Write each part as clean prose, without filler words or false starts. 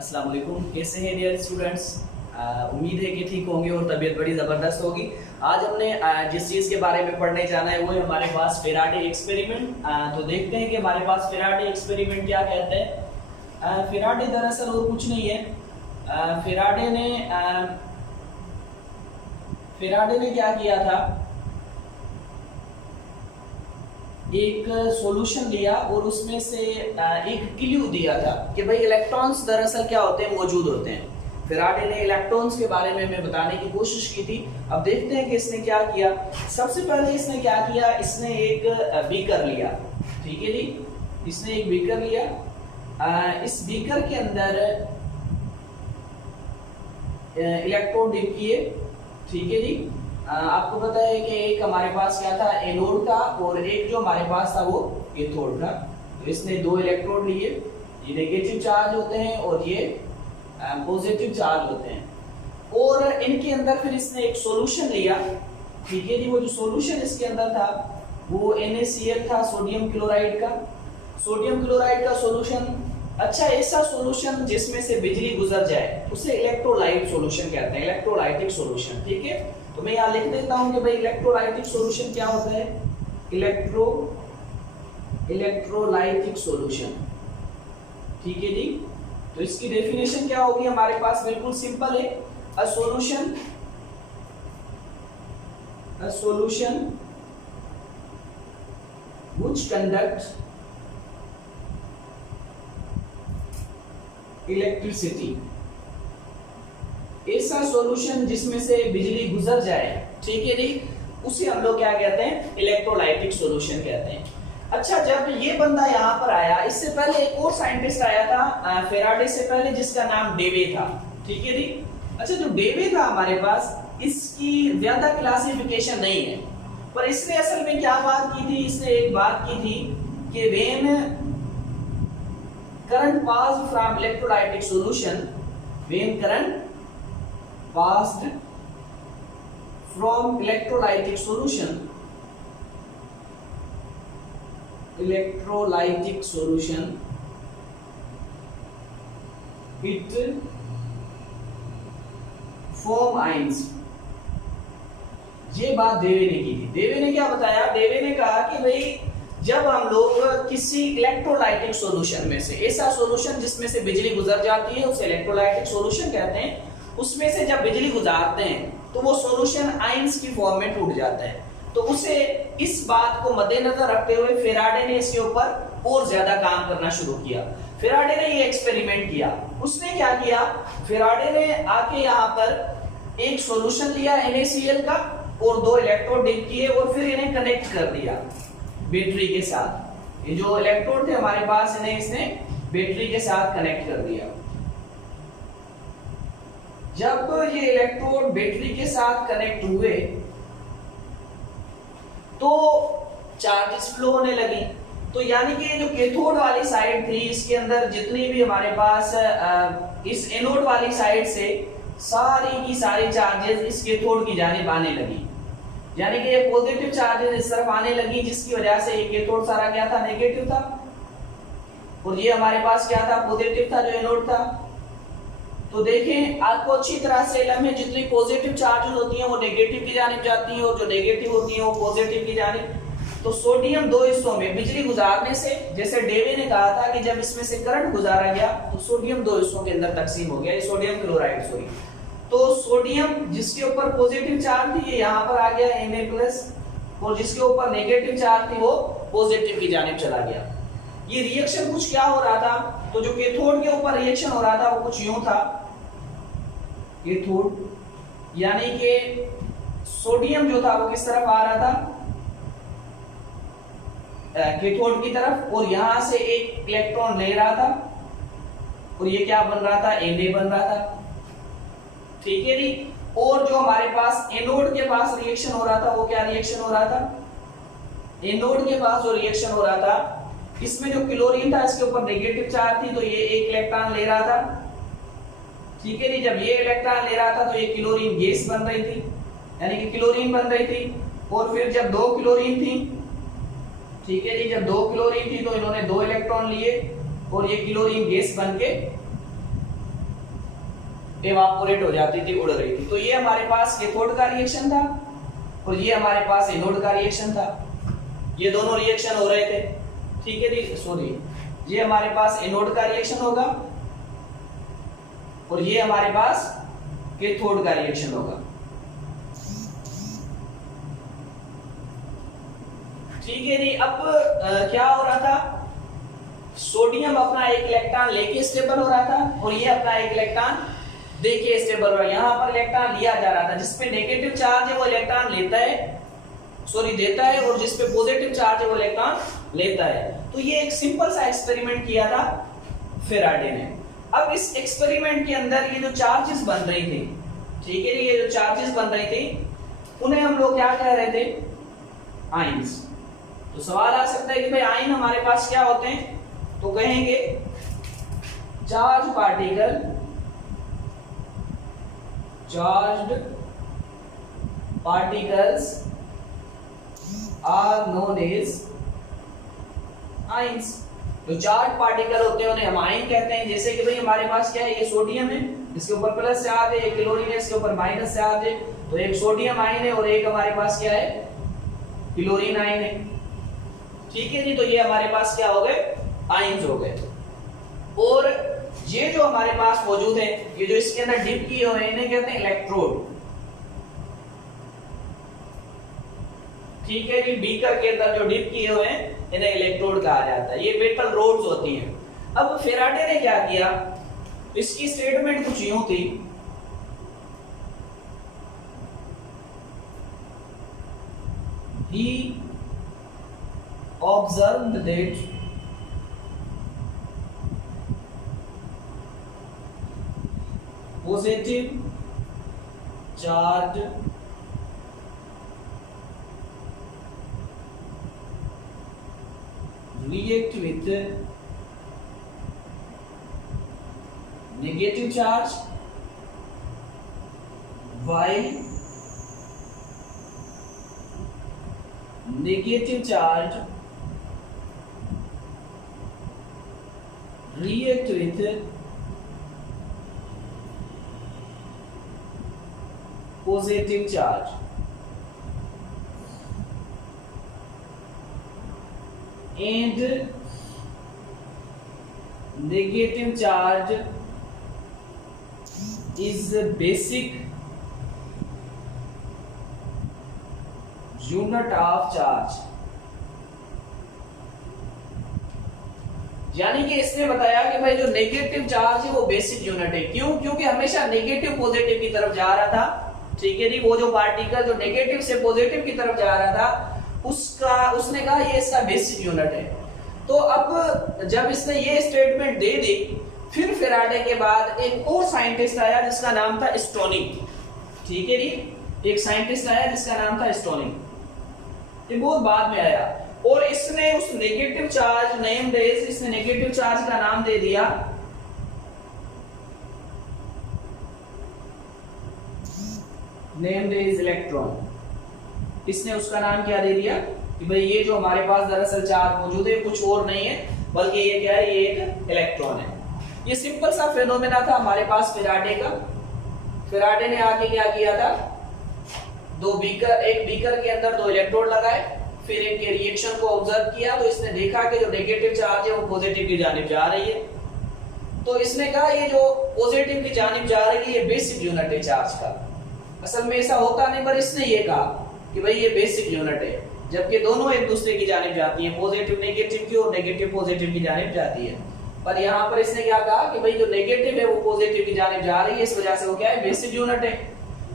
अस्सलाम वालेकुम। कैसे हैं डियर स्टूडेंट्स? उम्मीद है कि ठीक होंगे और तबीयत बड़ी ज़बरदस्त होगी। आज हमने जिस चीज़ के बारे में पढ़ने जाना है वो है हमारे पास फेराडे एक्सपेरिमेंट। तो देखते हैं कि हमारे पास फेराडे एक्सपेरिमेंट क्या कहते हैं। फेराडे दरअसल और कुछ नहीं है। फेराडे ने क्या किया था, एक सॉल्यूशन लिया और उसमें से एक क्लू दिया था कि भाई इलेक्ट्रॉन्स दरअसल क्या होते हैं, मौजूद होते हैं। फेराडे ने इलेक्ट्रॉन्स के बारे में हमें बताने की कोशिश की थी। अब देखते हैं कि इसने क्या किया। सबसे पहले इसने क्या किया, इसने एक बीकर लिया। ठीक है जी, इसने एक बीकर लिया। इस बीकर के अंदर इलेक्ट्रोड डिप किए। ठीक है जी। आपको पता है कि एक हमारे पास क्या था, एनोड था, और एक जो हमारे पास था वो कैथोड था। तो इसने दो इलेक्ट्रोड लिए, ये नेगेटिव चार्ज होते हैं और ये पॉजिटिव चार्ज होते हैं। और इनके अंदर फिर इसने एक सॉल्यूशन लिया। ठीक है जी। वो जो सॉल्यूशन इसके अंदर था वो NaCl था, सोडियम क्लोराइड का। सोडियम क्लोराइड का सॉल्यूशन, अच्छा ऐसा सॉल्यूशन जिसमें से बिजली गुजर जाए उसे इलेक्ट्रोलाइट सॉल्यूशन कहते हैं, इलेक्ट्रोलाइटिक सॉल्यूशन। ठीक है, तो मैं यहाँ लिख देता हूँ कि भाई इलेक्ट्रोलाइटिक सॉल्यूशन क्या होता है, इलेक्ट्रोलाइटिक सॉल्यूशन। ठीक है जी। तो इसकी डेफिनेशन क्या होगी हमारे पास, बिल्कुल सिंपल है। A solution which conduct electricity, ऐसा सॉल्यूशन जिसमें से बिजली गुजर जाए। ठीक है जी, उसे हम लोग क्या कहते हैं, इलेक्ट्रोलाइटिक सॉल्यूशन कहते हैं। अच्छा, जब ये बंदा यहाँ पर आया, इससे पहले एक और साइंटिस्ट आया था फेराडे से पहले, जिसका नाम डेवे था। ठीक है जी। अच्छा, जो डेवे था हमारे पास, इसकी ज्यादा क्लासिफिकेशन नहीं है, पर इसने असल में क्या बात की थी, इसने एक बात की थी कि when current passed from electrolytic solution, when current passed from electrolytic solution, it form ions। ये बात देवे ने की थी। देवे ने क्या बताया, देवे ने कहा कि भाई जब हम लोग किसी इलेक्ट्रोलाइटिक सॉल्यूशन में से, ऐसा सॉल्यूशन जिसमें से बिजली गुजर जाती है उसे इलेक्ट्रोलाइटिक सॉल्यूशन कहते हैं, उसमें से जब बिजली गुजारते हैं तो वो सॉल्यूशन आयंस की फॉर्म में टूट जाता है। तो उसे, इस बात को मद्देनजर रखते हुए फेराडे ने इसके ऊपर और ज्यादा काम करना शुरू किया। फेराडे ने ये एक्सपेरिमेंट किया। उसने क्या किया, फेराडे ने आके यहाँ पर एक सॉल्यूशन लिया NaCl का और दो इलेक्ट्रोड डिप किए और फिर इन्हें कनेक्ट कर दिया बैटरी के साथ। ये जो इलेक्ट्रोड थे हमारे पास, इन्हें इसने बैटरी के साथ कनेक्ट कर दिया। जब ये इलेक्ट्रोड बैटरी के साथ कनेक्ट हुए तो चार्जेस फ्लो होने लगी। तो यानी कि जो कैथोड वाली साइड थी, इसके अंदर जितनी भी हमारे पास इस एनोड वाली साइड से सारी की सारी चार्जेस इस कैथोड की जानिब आने लगी। यानी कि ये पॉजिटिव चार्जेस इस तरफ आने लगी, जिसकी वजह से ये कैथोड सारा क्या था, नेगेटिव था, और ये हमारे पास क्या था, पॉजिटिव था, जो एनोड था। तो देखें, आपको अच्छी तरह से इल्म है, जितनी पॉजिटिव चार्जेस होती हैं वो नेगेटिव की जानिब जाती हैं और जो नेगेटिव होती हैं वो पॉजिटिव की जानिब। तो सोडियम दो हिस्सों में बिजली गुजारने से, जैसे डेवे ने कहा था कि जब इसमें से करंट गुजारा गया तो सोडियम दो हिस्सों के अंदर तकसीम हो गया, ये सोडियम क्लोराइड, सॉरी। तो सोडियम जिसके ऊपर पॉजिटिव चार्ज थी ये यहाँ पर आ गया Na+, और जिसके ऊपर नेगेटिव चार्ज थी वो पॉजिटिव की जानिब चला गया। ये रिएक्शन कुछ क्या हो रहा था, तो जो कैथोड के ऊपर रिएक्शन हो रहा था वो कुछ यूं था, कैथोड यानी कि सोडियम जो था वो किस तरफ आ रहा था, कैथोड की तरफ, और यहां से एक इलेक्ट्रॉन ले रहा था और ये क्या बन रहा था, Na बन रहा था। ठीक है जी। और जो हमारे पास एनोड के पास रिएक्शन हो रहा था वो क्या रिएक्शन हो रहा था, एनोड के पास जो रिएक्शन हो रहा था, इसमें जो क्लोरीन था इसके ऊपर नेगेटिव चार्ज थी, तो ये एक इलेक्ट्रॉन ले रहा था। ठीक है जी। जब ये इलेक्ट्रॉन ले रहा था तो ये क्लोरीन गैस बन रही थी, यानी कि क्लोरीन बन रही थी। और फिर जब दो क्लोरीन थी, ठीक है जी, जब दो क्लोरीन थी तो इन्होंने दो इलेक्ट्रॉन लिए और ये क्लोरीन गैस बन के इवापोरेट हो जाती थी, उड़ रही थी। तो ये हमारे पास कैथोड का रिएक्शन था और ये हमारे पास एनोड का रिएक्शन था। ये दोनों रिएक्शन हो रहे थे, ठीक है जी। सॉरी, ये हमारे पास एनोड का रिएक्शन होगा और ये हमारे पास कैथोड का रिएक्शन होगा, ठीक है जी। अब क्या हो रहा था, सोडियम अपना एक इलेक्ट्रॉन लेके स्टेबल हो रहा था और ये अपना एक इलेक्ट्रॉन देके स्टेबल हो रहा है। यहाँ पर इलेक्ट्रॉन लिया जा रहा था, जिसपे नेगेटिव चार्ज है वो इलेक्ट्रॉन लेता है, सॉरी देता है, और जिसपे पॉजिटिव चार्ज है वो इलेक्ट्रॉन लेता है। तो ये एक सिंपल सा एक्सपेरिमेंट किया था फेराडे ने। अब इस एक्सपेरिमेंट के अंदर ये जो चार्जेस बन रही थी, ठीक है, ये जो चार्जेस बन रही थी उन्हें हम लोग क्या कह रहे थे, आयंस। तो सवाल आ सकता है कि भाई आयन हमारे पास क्या होते हैं, तो कहेंगे charge particle, charged particles are known as ions. जो चार्ज पार्टिकल होते हैं उन्हें हम आयन कहते हैं। जैसे कि भाई हमारे पास क्या है, ये सोडियम है, इसके ऊपर प्लस चार्ज है, एक क्लोरीन है, इसके ऊपर माइनस चार्ज है, तो एक सोडियम आयन है और एक हमारे पास क्या है, क्लोरीन आयन है, ठीक है जी। तो ये हमारे पास क्या हो गए, आयंस हो गए। और ये जो हमारे पास मौजूद है, ये जो इसके अंदर डिप किए हुए हैं, इन्हें कहते हैं इलेक्ट्रोड, ठीक है जी। बीकर के अंदर जो डिप किए हुए हैं इन्हें इलेक्ट्रोड कहा जाता है। ये मेटल रोड्स होती हैं। अब फेराडे ने क्या किया, इसकी स्टेटमेंट कुछ यूं थी, he observed that positive charge react with negative charge while negative charge react with positive charge, and negative charge is a basic unit of charge। यानी कि इसने बताया कि भाई जो नेगेटिव चार्ज है वो बेसिक यूनिट है। क्यों? क्योंकि हमेशा नेगेटिव पॉजिटिव की तरफ जा रहा था, ठीक है जी। वो जो पार्टिकल जो नेगेटिव से पॉजिटिव की तरफ जा रहा था, उसने कहा ये इसका बेसिक यूनिट है। तो अब जब इसने ये स्टेटमेंट दे दी, फिर फेराडे के बाद एक और साइंटिस्ट आया जिसका नाम था स्टोनिंग, ठीक है जी। एक साइंटिस्ट आया जिसका नाम था स्टोनिंग, ये बहुत बाद में आया, और इसने उस नेगेटिव चार्ज नेम दे, इसने नेगेटिव चार्ज का नाम दे दिया नेम इज इलेक्ट्रॉन। इसने उसका नाम क्या दे दिया कि भाई ये जो हमारे पास दरअसल चार्ज मौजूद है कुछ और नहीं है, बल्कि ये क्या है, ये एक इलेक्ट्रॉन है। ये सिंपल सा फेनोमेना था हमारे पास फेराडे का। फेराडे ने आके क्या किया था, एक बीकर के अंदर 2 इलेक्ट्रोड लगाए, फिर इनके रिएक्शन को ऑब्जर्व किया, तो इसने देखा कि जो नेगेटिव चार्ज है वो पॉजिटिव की जानिब जा रही है। तो इसने कहा ये जो पॉजिटिव की जानिब जा रही है ये बेसिक यूनिट है चार्ज का। असल में ऐसा होता नहीं, पर इसने ये कहा कि भाई ये बेसिक यूनिट है, जबकि दोनों एक दूसरे की जानिब जाती है, पॉजिटिव नेगेटिव की और नेगेटिव पॉजिटिव की जानिब जाती है। पर यहाँ पर इसने क्या कहा कि भाई जो नेगेटिव है वो पॉजिटिव की जानिब जा रही है, इस वजह से वो क्या है, बेसिक यूनिट है।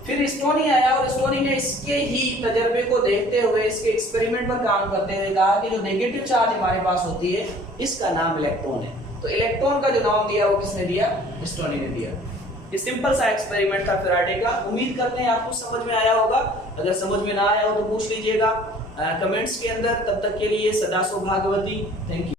फिर स्टोनी आया और स्टोनी ने इसके ही तजर्बे को देखते हुए, इसके एक्सपेरिमेंट पर काम करते हुए कहा कि जो नेगेटिव चार्ज हमारे पास होती है इसका नाम इलेक्ट्रॉन है। तो इलेक्ट्रॉन का जो नाम दिया वो किसने दिया, स्टोनी ने दिया। ये सिंपल सा एक्सपेरिमेंट था फेराडे का। उम्मीद करते हैं आपको समझ में आया होगा। अगर समझ में ना आया हो तो पूछ लीजिएगा कमेंट्स के अंदर। तब तक के लिए सदा सौभाग्यवती। Thank you.